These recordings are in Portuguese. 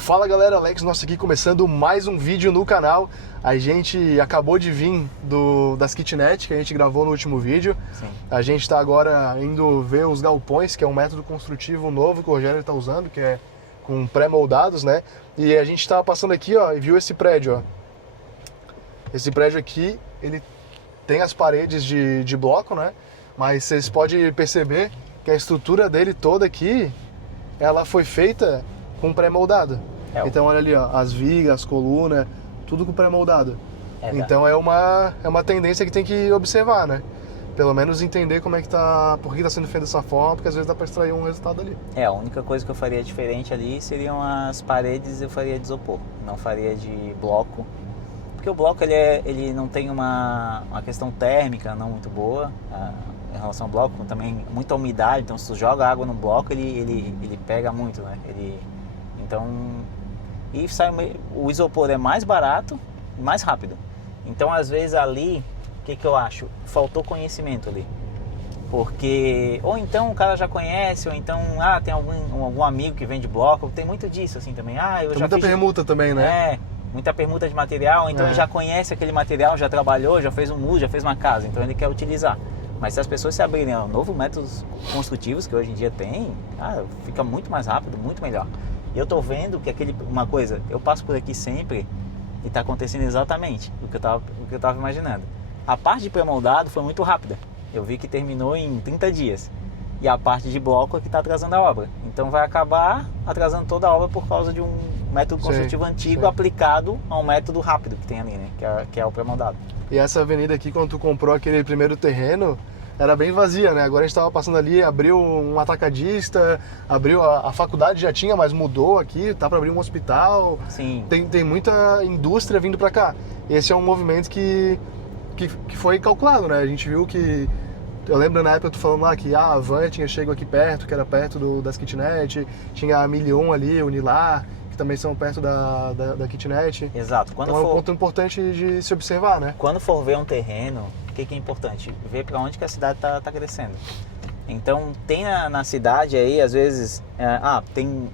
Fala galera, Alex Nosso aqui começando mais um vídeo no canal. A gente acabou de vir das kitnet que a gente gravou no último vídeo. Sim. A gente está agora indo ver os galpões, que é um método construtivo novo que o Rogério está usando, que é com pré-moldados, né? E a gente estava passando aqui, ó, e viu esse prédio, ó. Esse prédio aqui, ele tem as paredes de bloco, né? Mas vocês podem perceber que a estrutura dele toda aqui, ela foi feita com pré-moldado. Então olha ali, ó, as vigas, as colunas, tudo com pré-moldado. Então é uma tendência que tem que observar, né? Pelo menos entender como é que tá, por que tá sendo feito dessa forma, porque às vezes dá para extrair um resultado ali. A única coisa que eu faria diferente ali seriam as paredes, eu faria de isopor, não faria de bloco. Porque o bloco ele não tem uma questão térmica não muito boa em relação ao bloco, também muita umidade, então se tu joga água no bloco ele pega muito, né? Então, e o isopor é mais barato e mais rápido. Então às vezes ali, o que eu acho? Faltou conhecimento ali. Porque, ou então o cara já conhece, ou então, tem algum amigo que vende bloco, tem muito disso assim também. Eu tem já muita fiz permuta também, né? Muita permuta de material, então ele já conhece aquele material, já trabalhou, já fez um muro, já fez uma casa, então ele quer utilizar. Mas se as pessoas se abrirem a novos métodos construtivos que hoje em dia tem, fica muito mais rápido, muito melhor. E eu tô vendo que uma coisa, eu passo por aqui sempre e está acontecendo exatamente o que eu tava imaginando. A parte de pré-moldado foi muito rápida. Eu vi que terminou em 30 dias. E a parte de bloco é que está atrasando a obra. Então vai acabar atrasando toda a obra por causa de um método construtivo antigo aplicado a um método rápido que tem ali, né? Que é o pré-moldado. E essa avenida aqui, quando tu comprou aquele primeiro terreno, era bem vazia, né? Agora a gente estava passando ali, abriu um atacadista, abriu a faculdade já tinha, mas mudou aqui, tá para abrir um hospital. Sim. Tem muita indústria vindo para cá. Esse é um movimento que foi calculado, né? A gente viu que... Eu lembro na época tu falando lá que a Van tinha chego aqui perto, que era perto das kitnet, tinha a Milion ali, Unilar, que também são perto da kitnet. Exato. Então é um ponto importante de se observar, né? Quando for ver um terreno, o que é importante? Ver para onde que a cidade tá crescendo. Então tem na cidade aí, às vezes, tem,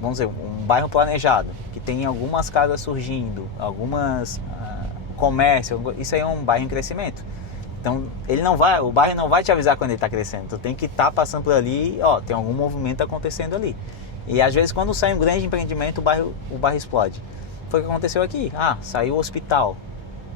vamos dizer, um bairro planejado, que tem algumas casas surgindo, algumas comércio, isso aí é um bairro em crescimento. Então o bairro não vai te avisar quando ele está crescendo. Tu tem que estar passando por ali, tem algum movimento acontecendo ali. E às vezes quando sai um grande empreendimento, o bairro explode. Foi o que aconteceu aqui. Saiu o hospital.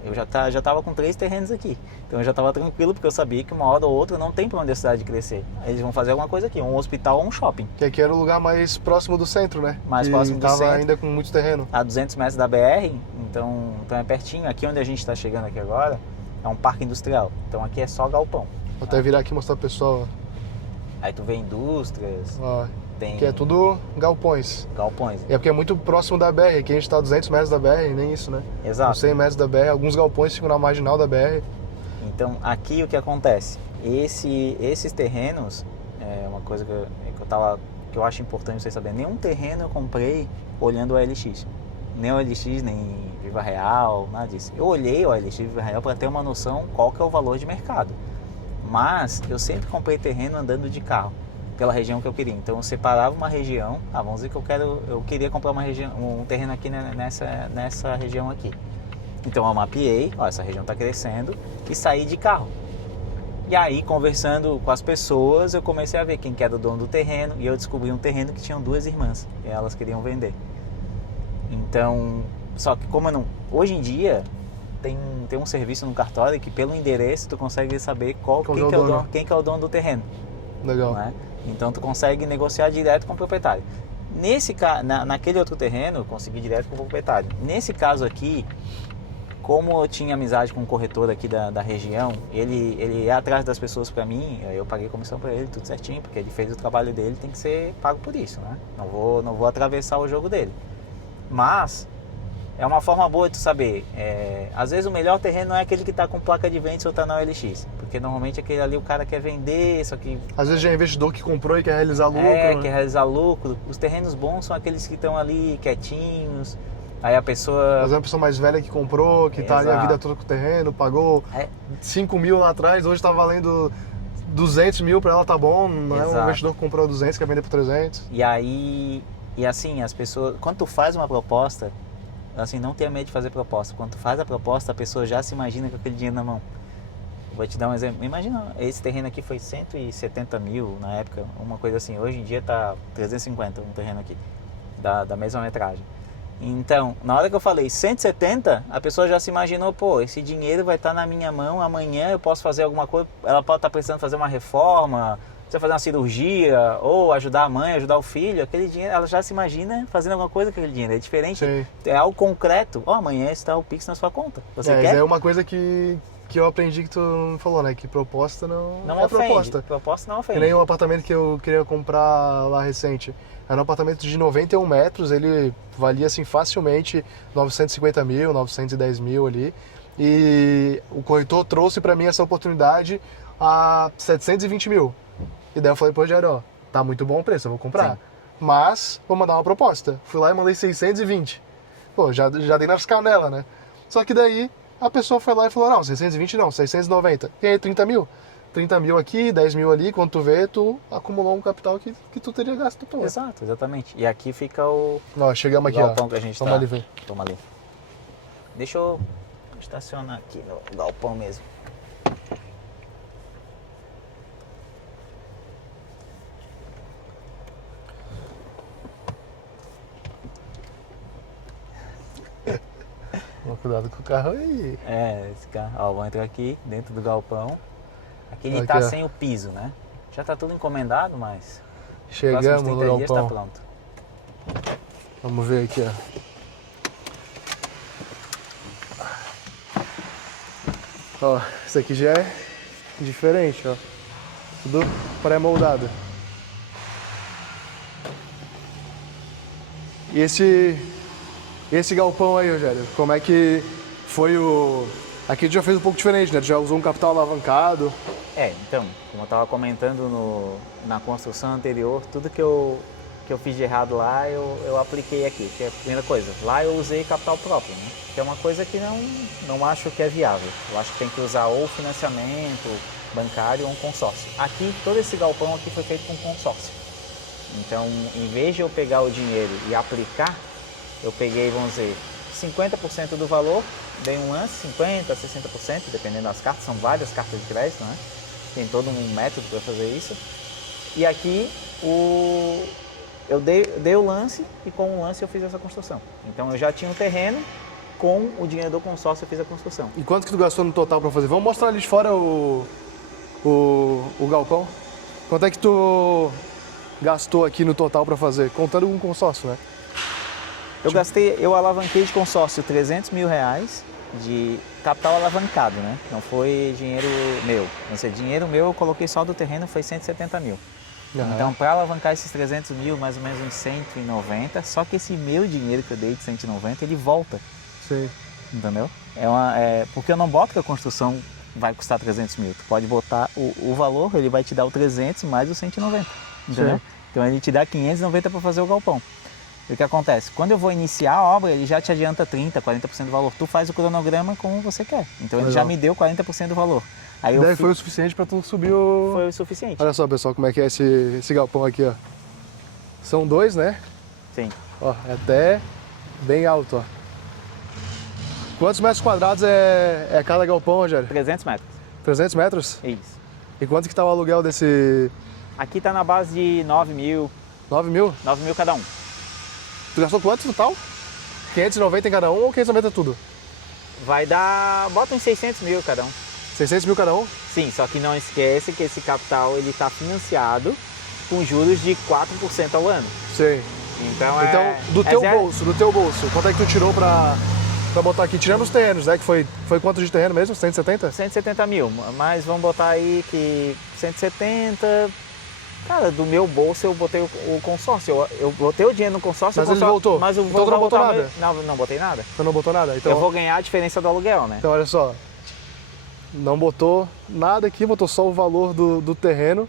Eu já estava com 3 terrenos aqui. Então eu já estava tranquilo, porque eu sabia que uma hora ou outra não tem para onde a cidade crescer. Eles vão fazer alguma coisa aqui, um hospital ou um shopping. Que aqui era o lugar mais próximo do centro, né? Mais próximo do centro. Estava ainda com muito terreno. A 200 metros da BR, então é pertinho. Aqui onde a gente está chegando aqui agora, é um parque industrial, então aqui é só galpão. Vou até virar aqui e mostrar pro pessoal. Aí tu vê indústrias, que é tudo galpões. Galpões. É porque é muito próximo da BR, aqui a gente tá a 200 metros da BR, nem isso, né? Exato. 100 metros da BR, alguns galpões ficam na marginal da BR. Então aqui o que acontece? Esses terrenos, é uma coisa que eu acho importante vocês saberem, nenhum terreno eu comprei olhando o OLX. Nem o OLX, nem Viva Real, nada disso. Eu olhei o OLX Viva Real para ter uma noção qual que é o valor de mercado. Mas eu sempre comprei terreno andando de carro, pela região que eu queria. Então eu separava uma região, vamos dizer que eu queria comprar um terreno aqui nessa região aqui. Então eu mapeei, essa região está crescendo, e saí de carro. E aí, conversando com as pessoas, eu comecei a ver quem que era o dono do terreno, e eu descobri um terreno que tinham 2 irmãs, e elas queriam vender. Então, só que hoje em dia tem um serviço no cartório que pelo endereço tu consegue saber quem que é o dono do terreno. Legal. Né? Então tu consegue negociar direto com o proprietário. Naquele outro terreno eu consegui direto com o proprietário. Nesse caso aqui, como eu tinha amizade com um corretor aqui da região, ele ia atrás das pessoas para mim, eu paguei comissão para ele, tudo certinho, porque ele fez o trabalho dele, tem que ser pago por isso, né? Não vou atravessar o jogo dele. Mas é uma forma boa de tu saber. Às vezes o melhor terreno não é aquele que está com placa de venda ou está na OLX. Porque normalmente aquele ali o cara quer vender, só que... Às vezes já é investidor que comprou e quer realizar lucro. Quer realizar lucro. Os terrenos bons são aqueles que estão ali quietinhos. Aí a pessoa... Às vezes é uma pessoa mais velha que comprou, que está ali a vida toda com o terreno, pagou 5 mil lá atrás, hoje está valendo 200 mil, para ela tá bom. Não é um investidor que comprou 200, quer vender por 300. E aí... E assim, as pessoas, quando tu faz uma proposta, assim, não tenha medo de fazer proposta. Quando tu faz a proposta, a pessoa já se imagina com aquele dinheiro na mão. Vou te dar um exemplo. Imagina, esse terreno aqui foi 170 mil na época, uma coisa assim. Hoje em dia tá 350 um terreno aqui, da mesma metragem. Então, na hora que eu falei 170, a pessoa já se imaginou, pô, esse dinheiro vai estar na minha mão, amanhã eu posso fazer alguma coisa, ela pode estar precisando fazer uma reforma, precisa fazer uma cirurgia, ou ajudar a mãe, ajudar o filho, aquele dinheiro, ela já se imagina fazendo alguma coisa com aquele dinheiro, é diferente, Sim. é algo concreto, amanhã está o Pix na sua conta, você Mas quer? é uma coisa que eu aprendi que tu falou, né? Que proposta não é ofende, proposta. não Que ofende. nem um apartamento que eu queria comprar lá recente. Era um apartamento de 91 metros, ele valia assim facilmente 950 mil, 910 mil ali. E o corretor trouxe pra mim essa oportunidade a 720 mil. E daí eu falei, pô, Jair, ó, tá muito bom o preço, eu vou comprar. Sim. Mas vou mandar uma proposta. Fui lá e mandei 620. Pô, já dei nas canelas, né? Só que daí a pessoa foi lá e falou, não, 620 não, 690. E aí, 30 mil? 30 mil aqui, 10 mil ali, quando tu vê, tu acumulou um capital que tu teria gasto todo. Exato, exatamente. E aqui fica o Ó, chegamos aqui, ó. galpão que a gente Vamos ali ver. Toma ali. Deixa eu estacionar aqui no galpão mesmo. Toma cuidado com o carro aí. Esse carro. Ó, vou entrar aqui dentro do galpão. Aqui ele Aqui, tá ó. sem o piso, né? Já tá tudo encomendado, mas Chegamos próximos no 30 dias tá galpão. pronto. Vamos ver aqui, ó. Ó, isso aqui já é diferente, ó. Tudo pré-moldado. E esse galpão aí, Rogério, como é que foi o... Aqui tu já fez um pouco diferente, né? Tu já usou um capital alavancado. Então, como eu tava comentando na construção anterior, tudo que eu fiz de errado lá, eu apliquei aqui. Que é a primeira coisa, lá eu usei capital próprio, né? Que é uma coisa que não acho que é viável. Eu acho que tem que usar ou financiamento bancário ou um consórcio. Aqui, todo esse galpão aqui foi feito com consórcio. Então, em vez de eu pegar o dinheiro e aplicar, eu peguei, vamos dizer, 50% do valor, dei um lance, 50%, 60%, dependendo das cartas, são várias cartas de crédito, né? Tem todo um método para fazer isso. E aqui, eu dei o lance e com o lance eu fiz essa construção. Então, eu já tinha um terreno, com o dinheiro do consórcio eu fiz a construção. E quanto que tu gastou no total para fazer? Vamos mostrar ali de fora o galpão. Quanto é que tu gastou aqui no total para fazer? Contando com o consórcio, né? Eu alavanquei de consórcio 300 mil reais de capital alavancado, né? Não foi dinheiro meu. Não sei, dinheiro meu eu coloquei só do terreno, foi 170 mil. Aham. Então, para alavancar esses 300 mil, mais ou menos uns 190, só que esse meu dinheiro que eu dei de 190, ele volta, Sim. entendeu? Porque eu não boto que a construção vai custar 300 mil. Tu pode botar o valor, ele vai te dar o 300 mais o 190, entendeu? Sim. Então, ele te dá 590 para fazer o galpão. E o que acontece? Quando eu vou iniciar a obra, ele já te adianta 30%, 40% do valor. Tu faz o cronograma como você quer. Então ele já me deu 40% do valor. Aí Daí foi o suficiente para tu subir o... Foi o suficiente. Olha só, pessoal, como é que é esse galpão aqui, ó. São dois, né? Sim. Ó, é até bem alto, ó. Quantos metros quadrados é cada galpão, Rogério? 300 metros. 300 metros? Isso. E quanto que tá o aluguel desse... Aqui tá na base de 9 mil. 9 mil? 9 mil cada um. Tu gastou quanto no total? 590 em cada um ou 590 tudo? Vai dar... Bota uns 600 mil cada um. 600 mil cada um? Sim, só que não esquece que esse capital ele tá financiado com juros de 4% ao ano. Sei. Então do teu bolso, quanto é que tu tirou pra botar aqui? Tirando os terrenos, né? Que foi quanto de terreno mesmo? 170? 170 mil, mas vamos botar aí que 170... Cara, do meu bolso eu botei o consórcio. Eu botei o dinheiro no consórcio. Mas ele voltou? Mas o Então tu não botou nada? Não botei nada. Tu não botou nada? Então, Eu vou ganhar a diferença do aluguel, né? então olha só. Não botou nada aqui, botou só o valor do terreno.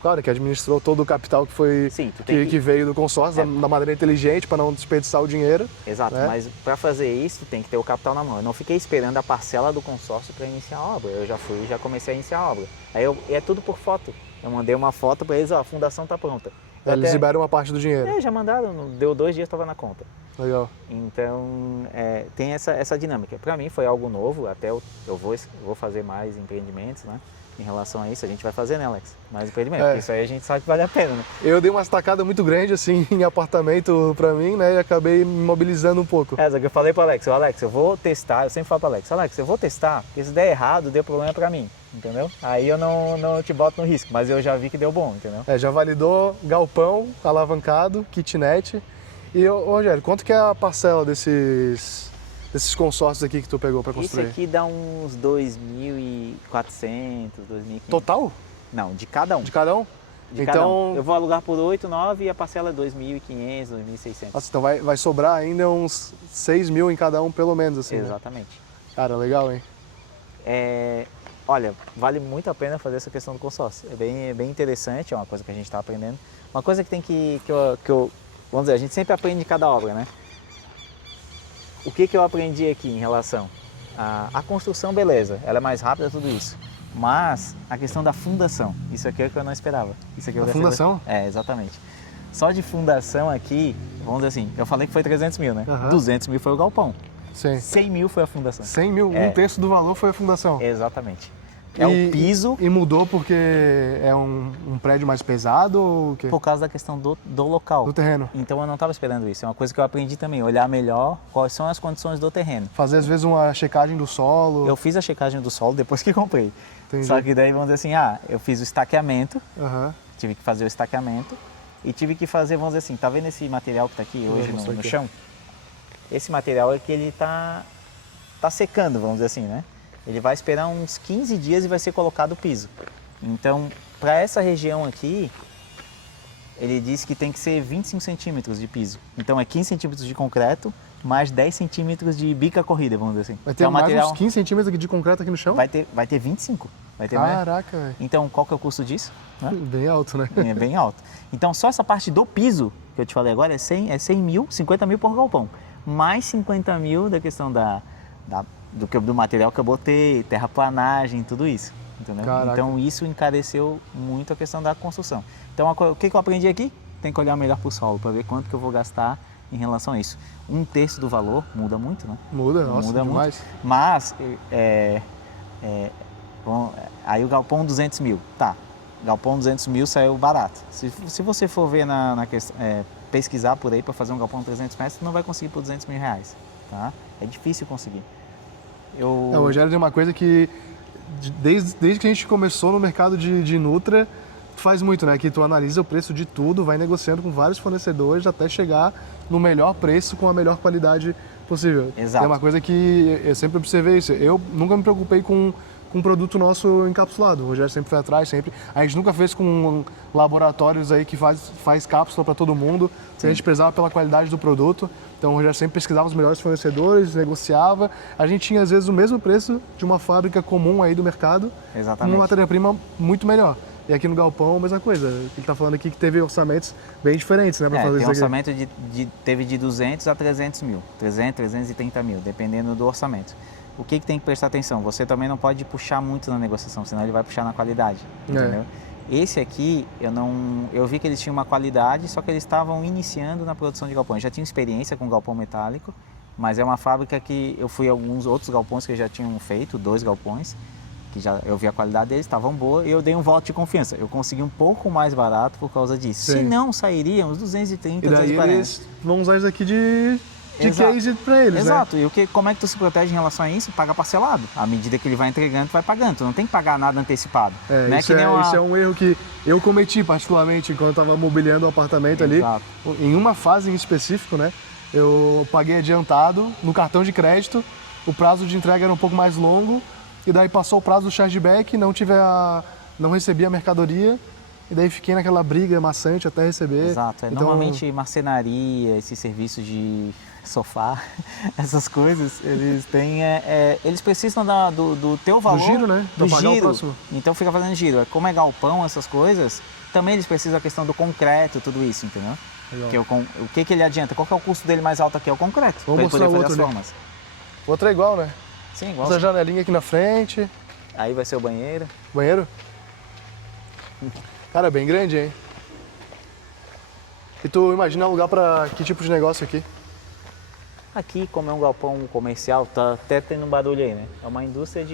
Claro que administrou todo o capital que foi Sim, tu tem que veio do consórcio da maneira inteligente para não desperdiçar o dinheiro. Exato, né? mas para fazer isso tem que ter o capital na mão. Eu não fiquei esperando a parcela do consórcio para iniciar a obra. Eu já comecei a iniciar a obra. Aí é tudo por foto. Eu mandei uma foto para eles, ó, a fundação tá pronta. Eles liberam uma parte do dinheiro. Já mandaram, deu 2 dias, estava na conta. Legal. Então, tem essa dinâmica. Para mim foi algo novo, até eu vou fazer mais empreendimentos, né? Em relação a isso, a gente vai fazer, né, Alex? Mais empreendimento, porque isso aí a gente sabe que vale a pena, né? Eu dei uma estacada muito grande, assim, em apartamento pra mim, né? E acabei me mobilizando um pouco. Só que eu falei pro Alex, eu vou testar, eu sempre falo pro Alex, eu vou testar, porque se der errado, deu problema pra mim, entendeu? Aí eu não te boto no risco, mas eu já vi que deu bom, entendeu? Já validou galpão, alavancado, kitnet. E, Rogério, quanto que é a parcela desses consórcios aqui que tu pegou para construir? Isso aqui dá uns 2.400, 2.500. Total? Não, de cada um. De cada um? Então, cada um. Eu vou alugar por 8, 9 e a parcela é 2.500, 2.600. Nossa, então vai sobrar ainda uns 6 mil em cada um, pelo menos, assim. Exatamente. Né? Cara, legal, hein? Olha, vale muito a pena fazer essa questão do consórcio. É bem interessante, é uma coisa que a gente está aprendendo. Uma coisa que tem que eu vamos dizer, a gente sempre aprende de cada obra, né? O que eu aprendi aqui em relação à construção, beleza, ela é mais rápida, tudo isso. Mas a questão da fundação, isso aqui é o que eu não esperava. Isso aqui a fundação? Exatamente. Só de fundação aqui, vamos dizer assim, eu falei que foi 300 mil, né? 200 mil foi o galpão. Sim. 100 mil foi a fundação. 100 mil, um terço do valor foi a fundação. Exatamente. O piso. E mudou porque é um prédio mais pesado ou o quê? Por causa da questão do local. Do terreno. Então eu não estava esperando isso. É uma coisa que eu aprendi também, olhar melhor quais são as condições do terreno. Fazer às vezes uma checagem do solo. Eu fiz a checagem do solo depois que comprei. Entendi. Só que daí vamos dizer assim, eu fiz o estaqueamento, tive que fazer o estaqueamento e tive que fazer, vamos dizer assim, tá vendo esse material que está aqui hoje no chão? Esse material é que ele tá secando, vamos dizer assim, né? Ele vai esperar uns 15 dias e vai ser colocado o piso. Então, para essa região aqui, ele disse que tem que ser 25 centímetros de piso. Então, é 15 centímetros de concreto, mais 10 centímetros de bica corrida, vamos dizer assim. Vai ter então, mais uns 15 centímetros de concreto aqui no chão? Vai ter 25. Vai ter Caraca, velho. Então, qual que é o custo disso? Bem alto, né? É bem alto. Então, só essa parte do piso, que eu te falei agora, é 100 mil, 50 mil por galpão. Mais 50 mil da questão do material que eu botei, terraplanagem, tudo isso, entendeu? Caraca. Então isso encareceu muito a questão da construção. Então o que eu aprendi aqui? Tem que olhar melhor para o solo, para ver quanto que eu vou gastar em relação a isso. Um terço do valor muda muito, né? Muda demais. Mas, aí o galpão 200 mil, tá, galpão 200 mil saiu barato. Se você for ver na questão, pesquisar por aí para fazer um galpão de 300 metros, não vai conseguir por 200 mil reais, tá? É difícil conseguir. O Rogério tem uma coisa que, desde que a gente começou no mercado de Nutra, faz muito, né? Que tu analisa o preço de tudo, vai negociando com vários fornecedores até chegar no melhor preço com a melhor qualidade possível. Exato. É uma coisa que eu sempre observei isso. Eu nunca me preocupei com um produto nosso encapsulado. O Rogério sempre foi atrás, sempre. A gente nunca fez com laboratórios aí que faz cápsula para todo mundo. A gente prezava pela qualidade do produto. Então o Rogério sempre pesquisava os melhores fornecedores, negociava. A gente tinha às vezes o mesmo preço de uma fábrica comum aí do mercado. Exatamente. Com uma matéria-prima muito melhor. E aqui no galpão, a mesma coisa. Ele está falando aqui que teve orçamentos bem diferentes, né, para fazer isso aqui. Orçamento teve de 200 a 300 mil, 300, 330 mil, dependendo do orçamento. O que tem que prestar atenção? Você também não pode puxar muito na negociação, senão ele vai puxar na qualidade, entendeu? Esse aqui, eu vi que eles tinham uma qualidade, só que eles estavam iniciando na produção de galpões. Já tinham experiência com galpão metálico, mas é uma fábrica que eu fui a alguns outros galpões que já tinham feito, 2 galpões, que eu vi a qualidade deles, estavam boa, e eu dei um voto de confiança. Eu consegui um pouco mais barato por causa disso. Sim. Se não, sairiam uns 230, e daí 240. Eles vão usar isso aqui de case para eles, Exato. né? E como é que tu se protege em relação a isso? Paga parcelado. À medida que ele vai entregando, tu vai pagando. Tu não tem que pagar nada antecipado. Isso é um erro que eu cometi particularmente quando eu estava mobiliando o apartamento ali. Em uma fase em específico, né? Eu paguei adiantado no cartão de crédito, o prazo de entrega era um pouco mais longo, e daí passou o prazo do chargeback, não recebi a mercadoria, e daí fiquei naquela briga maçante até receber. Exato. Então, normalmente marcenaria, esses serviços de sofá, essas coisas, eles têm, eles precisam do teu valor. Do giro, né? Do pagar giro. O próximo. Então fica fazendo giro. Como é galpão, essas coisas, também eles precisam da questão do concreto, tudo isso, entendeu? Que o que ele adianta? Qual que é o custo dele mais alto aqui? É o concreto. Vamos mostrar ele poder fazer outro as formas. Outra é igual, né? Sim, igual. Essa janelinha aqui na frente. Aí vai ser o banheiro. Banheiro? Cara, bem grande, hein? E tu imagina alugar para que tipo de negócio aqui? Aqui, como é um galpão comercial, tá até tendo um barulho aí, né? É uma indústria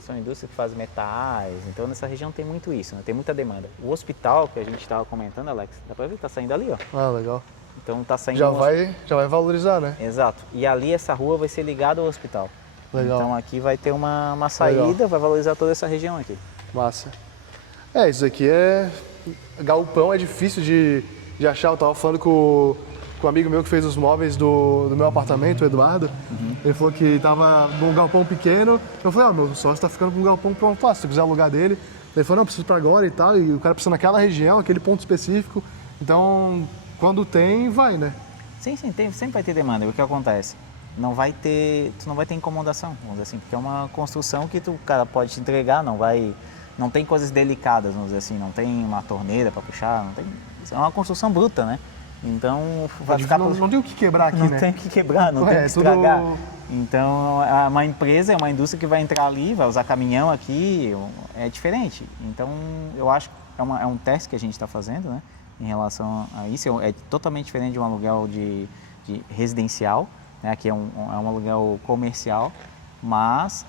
são indústrias que fazem metais, então nessa região tem muito isso, né? Tem muita demanda. O hospital que a gente estava comentando, Alex, dá pra ver que tá saindo ali, ó. Ah, legal. Então tá saindo... Já vai valorizar, né? Exato. E ali essa rua vai ser ligada ao hospital. Legal. Então aqui vai ter uma saída, Legal. vai valorizar toda essa região aqui. Massa. Isso aqui galpão é difícil de achar. Eu tava falando com o amigo meu que fez os móveis do meu apartamento, o Eduardo. Ele falou que tava num galpão pequeno. Eu falei, meu sócio tá ficando com um galpão fácil, se tu quiser alugar dele. Ele falou, não, preciso pra agora e tal. E o cara precisa naquela região, aquele ponto específico. Então, quando tem, vai, né? Sim, sempre vai ter demanda. O que acontece? Tu não vai ter incomodação, vamos dizer assim, porque é uma construção que o cara pode te entregar, não tem coisas delicadas, vamos dizer assim, não tem uma torneira para puxar, é uma construção bruta, né? Então vai ficar... Não tem o que quebrar aqui, não né? Não tem o que quebrar, não tem o que estragar. Então, uma empresa, é uma indústria que vai entrar ali, vai usar caminhão aqui, é diferente. Então, eu acho que é um teste que a gente está fazendo, né? Em relação a isso, é totalmente diferente de um aluguel de residencial, né? Aqui é um aluguel comercial, mas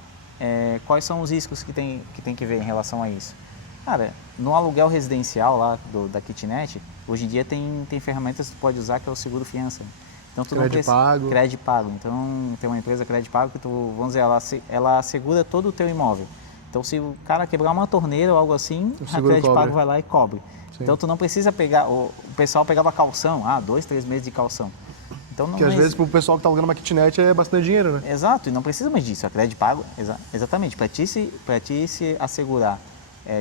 quais são os riscos que tem que ver em relação a isso? Cara, no aluguel residencial lá da kitnet, hoje em dia tem ferramentas que tu pode usar que é o seguro fiança. Então, Crédito pago. Então, tem uma empresa Crédito pago que vamos dizer, ela assegura todo o teu imóvel. Então, se o cara quebrar uma torneira ou algo assim, a Crédito pago vai lá e cobre. Sim. Então, tu não precisa pegar... O pessoal pegava calção, 2, 3 meses de calção. Então, que às vezes para o pessoal que está alugando uma kitnet é bastante dinheiro, né? Exato, e não precisa mais disso. A Crédito pago, exatamente, para ti se assegurar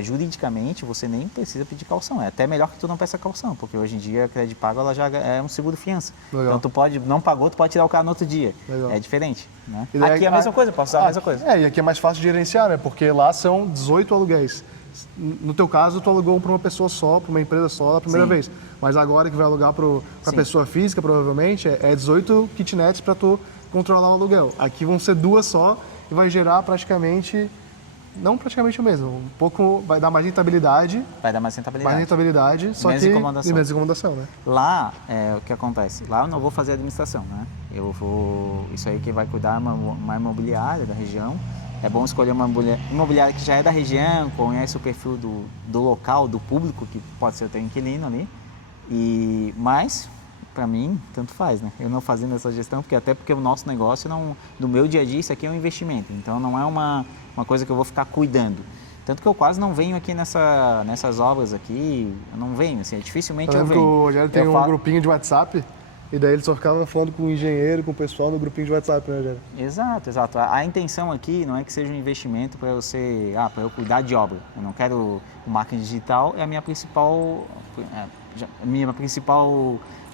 juridicamente, você nem precisa pedir calção. É até melhor que tu não peça calção, porque hoje em dia a Crédito pago ela já é um seguro fiança. Legal. Então, não pagou, tu pode tirar o carro no outro dia. Legal. É diferente, né? Aqui é a mesma coisa, posso usar a mesma coisa. E aqui é mais fácil de gerenciar, né? Porque lá são 18 aluguéis. No teu caso, tu alugou para uma pessoa só, para uma empresa só, a primeira vez. Mas agora que vai alugar para pessoa física, provavelmente, é 18 kitnets para tu controlar o aluguel. Aqui vão ser 2 só e vai gerar praticamente... Não praticamente o mesmo, um pouco vai dar mais rentabilidade. Vai dar mais rentabilidade. Mais rentabilidade, só que... Menos incomodação, né? Lá, o que acontece? Lá eu não vou fazer administração, né? Isso aí quem vai cuidar é uma imobiliária da região. É bom escolher uma imobiliária que já é da região, conhece o perfil do local, do público, que pode ser o teu inquilino ali. Mas, para mim, tanto faz, né? Eu não fazendo essa gestão, porque o nosso negócio, no meu dia a dia, isso aqui é um investimento. Então, não é uma coisa que eu vou ficar cuidando. Tanto que eu quase não venho aqui nessas obras aqui, eu não venho, assim, dificilmente eu venho. O Rogério tem um grupinho de WhatsApp, e daí ele só ficava falando com o engenheiro, com o pessoal no grupinho de WhatsApp, né, Rogério? Exato. A intenção aqui não é que seja um investimento para eu cuidar de obra. Eu não quero o marketing digital, é a minha principal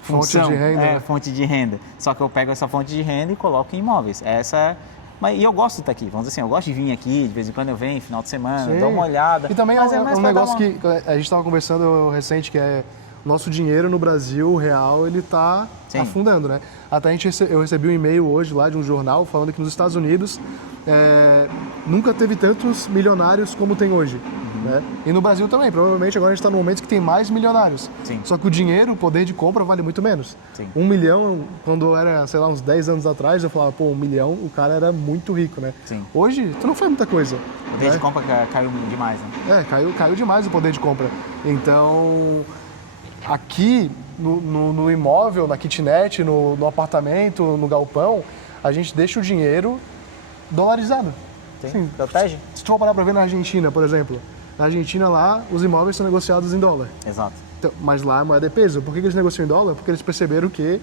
função, fonte de renda. Fonte de renda. Só que eu pego essa fonte de renda e coloco em imóveis. E eu gosto de estar aqui, vamos dizer assim, eu gosto de vir aqui, de vez em quando eu venho, final de semana, dou uma olhada. E também é um negócio que a gente estava conversando recente, que é nosso dinheiro no Brasil, o real, ele está afundando, né? Até eu recebi um e-mail hoje lá de um jornal falando que nos Estados Unidos nunca teve tantos milionários como tem hoje. Né? E no Brasil também, provavelmente agora a gente está no momento que tem mais milionários. Sim. Só que o dinheiro, o poder de compra vale muito menos. Sim. 1 milhão, quando era, sei lá, uns 10 anos atrás, eu falava, 1 milhão, o cara era muito rico, né? Sim. Hoje, tu não faz muita coisa. O poder de compra caiu demais, né? Caiu demais o poder de compra. Então, aqui no imóvel, na kitnet, no apartamento, no galpão, a gente deixa o dinheiro dolarizado. Sim. Protege? Se tu for parar para ver na Argentina, por exemplo, na Argentina lá, os imóveis são negociados em dólar. Exato. Então, mas lá a moeda é peso. Por que eles negociam em dólar? Porque eles perceberam que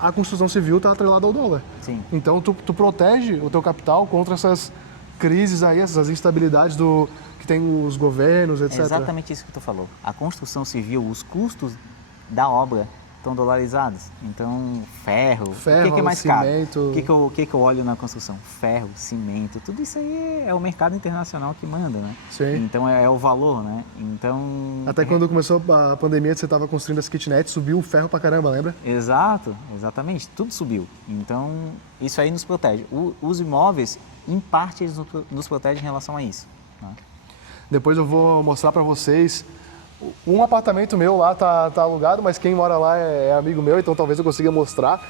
a construção civil está atrelada ao dólar. Sim. Então tu protege o teu capital contra essas crises aí, essas instabilidades que tem os governos, etc. É exatamente isso que tu falou. A construção civil, os custos da obra estão dolarizados. Então, ferro, o que é mais cimento... caro? O que eu olho na construção? Ferro, cimento, tudo isso aí é o mercado internacional que manda, né? Sim. Então, é o valor, né? Então... Até quando começou a pandemia, você estava construindo as kitnets, subiu o ferro pra caramba, lembra? Exatamente. Tudo subiu. Então, isso aí nos protege. Os imóveis, em parte, eles nos protegem em relação a isso. Né? Depois eu vou mostrar para vocês Um apartamento meu lá tá alugado, mas quem mora lá é amigo meu, então talvez eu consiga mostrar.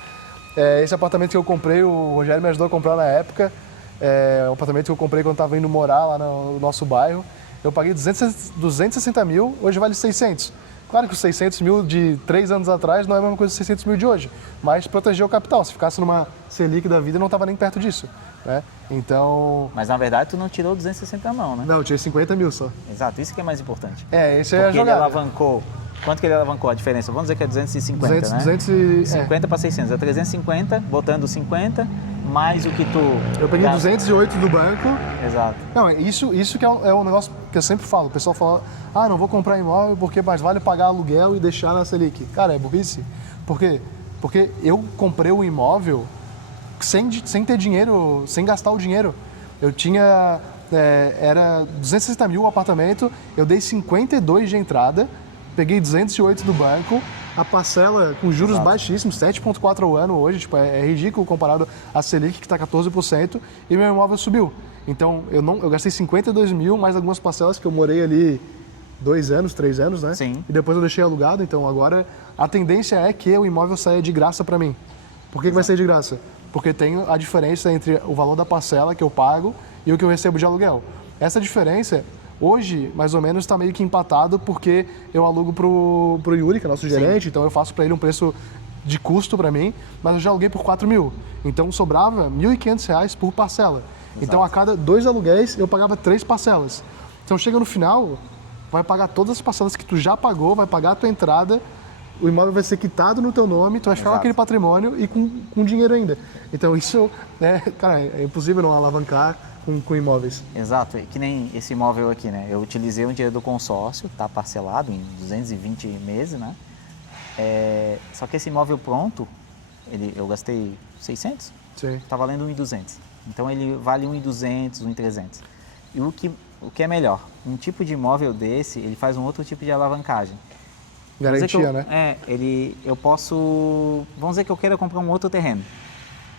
Esse apartamento que eu comprei, o Rogério me ajudou a comprar na época. É um apartamento que eu comprei quando estava indo morar lá no nosso bairro. Eu paguei 260 mil, hoje vale 600. Claro que os 600 mil de 3 anos atrás não é a mesma coisa que os 600 mil de hoje, mas protegeu o capital. Se ficasse numa Selic da vida, não estava nem perto disso, né? Então... Mas na verdade tu não tirou 260 a mão, né? Não, eu tirei 50 mil só. Exato, isso que é mais importante. Esse é a Porque jogada. ele alavancou. Quanto que ele alavancou a diferença? Vamos dizer que é 250, né? 50 para 600, é 350, botando 50, mais o que tu... Eu peguei gasta. 208 do banco. Exato. Não, isso que é um negócio que eu sempre falo. O pessoal fala, não vou comprar imóvel porque mais vale pagar aluguel e deixar na Selic. Cara, é burrice. Por quê? Porque eu comprei o imóvel sem ter dinheiro, sem gastar o dinheiro. Eu tinha... era 260 mil o apartamento, eu dei 52 de entrada, peguei 208 do banco, a parcela com juros baixíssimos, 7,4 ao ano hoje, tipo, é ridículo comparado à Selic, que está 14%, e meu imóvel subiu. Então, eu gastei 52 mil, mais algumas parcelas que eu morei ali 2 anos, 3 anos, né? Sim. E depois eu deixei alugado, então agora a tendência é que o imóvel saia de graça para mim. Por que vai sair de graça? Porque tem a diferença entre o valor da parcela que eu pago e o que eu recebo de aluguel. Essa diferença, hoje, mais ou menos, está meio que empatado porque eu alugo pro Yuri, que é nosso gerente, então eu faço para ele um preço de custo para mim, mas eu já aluguei por 4 mil. Então sobrava R$ 1.500 por parcela. Exato. Então a cada 2 aluguéis eu pagava 3 parcelas. Então chega no final, vai pagar todas as parcelas que tu já pagou, vai pagar a tua entrada, o imóvel vai ser quitado no teu nome, tu vai ficar com aquele patrimônio e com dinheiro ainda. Então isso, cara, é impossível não alavancar com imóveis. Exato, e que nem esse imóvel aqui, né? Eu utilizei o dinheiro do consórcio, tá parcelado em 220 meses, né? Só que esse imóvel pronto, eu gastei 600, Sim. tá valendo 1.200. Então ele vale 1.200, 1.300. E o que é melhor? Um tipo de imóvel desse, ele faz um outro tipo de alavancagem. Garantia, né? Eu posso... Vamos dizer que eu queira comprar um outro terreno.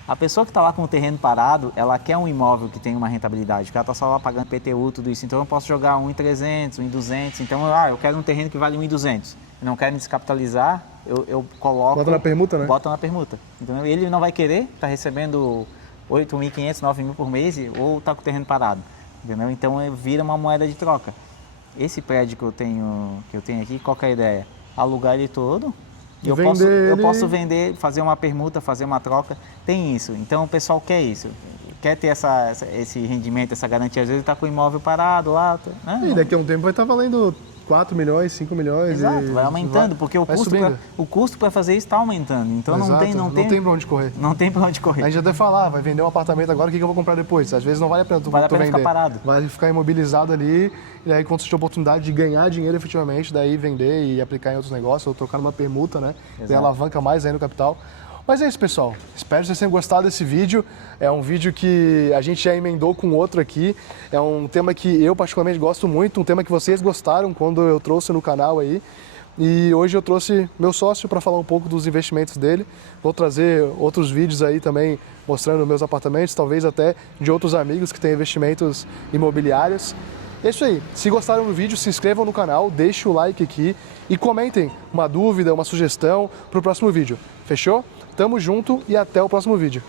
A pessoa que está lá com o terreno parado, ela quer um imóvel que tenha uma rentabilidade, porque ela está só lá pagando PTU, tudo isso. Então eu posso jogar 1.300, 1.200. Então, eu quero um terreno que vale 1.200. Eu não quero me descapitalizar, eu coloco... Bota na permuta, né? Bota na permuta. Então ele não vai querer, está recebendo 8.500, 9.000 por mês, ou está com o terreno parado. Entendeu? Então vira uma moeda de troca. Esse prédio que eu tenho aqui, qual que é a ideia? Alugar ele todo, e eu posso vender, fazer uma permuta, fazer uma troca, tem isso. Então o pessoal quer isso, quer ter esse rendimento, essa garantia. Às vezes está com o imóvel parado lá, né? E daqui a um tempo vai estar valendo 4 milhões, 5 milhões. Exato, vai aumentando, porque o custo para fazer isso está aumentando. Então não tem para onde correr. Não tem para onde correr. A gente até fala, vai vender um apartamento agora, o que eu vou comprar depois? Às vezes não vale a pena tu vender. Ficar parado. Vai ficar imobilizado ali, e aí quando você tiver a oportunidade de ganhar dinheiro efetivamente, daí vender e aplicar em outros negócios, ou trocar numa permuta, né? Daí alavanca mais aí no capital. Mas é isso, pessoal. Espero que vocês tenham gostado desse vídeo. É um vídeo que a gente já emendou com outro aqui. É um tema que eu particularmente gosto muito, um tema que vocês gostaram quando eu trouxe no canal aí. E hoje eu trouxe meu sócio para falar um pouco dos investimentos dele. Vou trazer outros vídeos aí também mostrando meus apartamentos, talvez até de outros amigos que têm investimentos imobiliários. É isso aí. Se gostaram do vídeo, se inscrevam no canal, deixem o like aqui e comentem uma dúvida, uma sugestão para o próximo vídeo. Fechou? Tamo junto e até o próximo vídeo.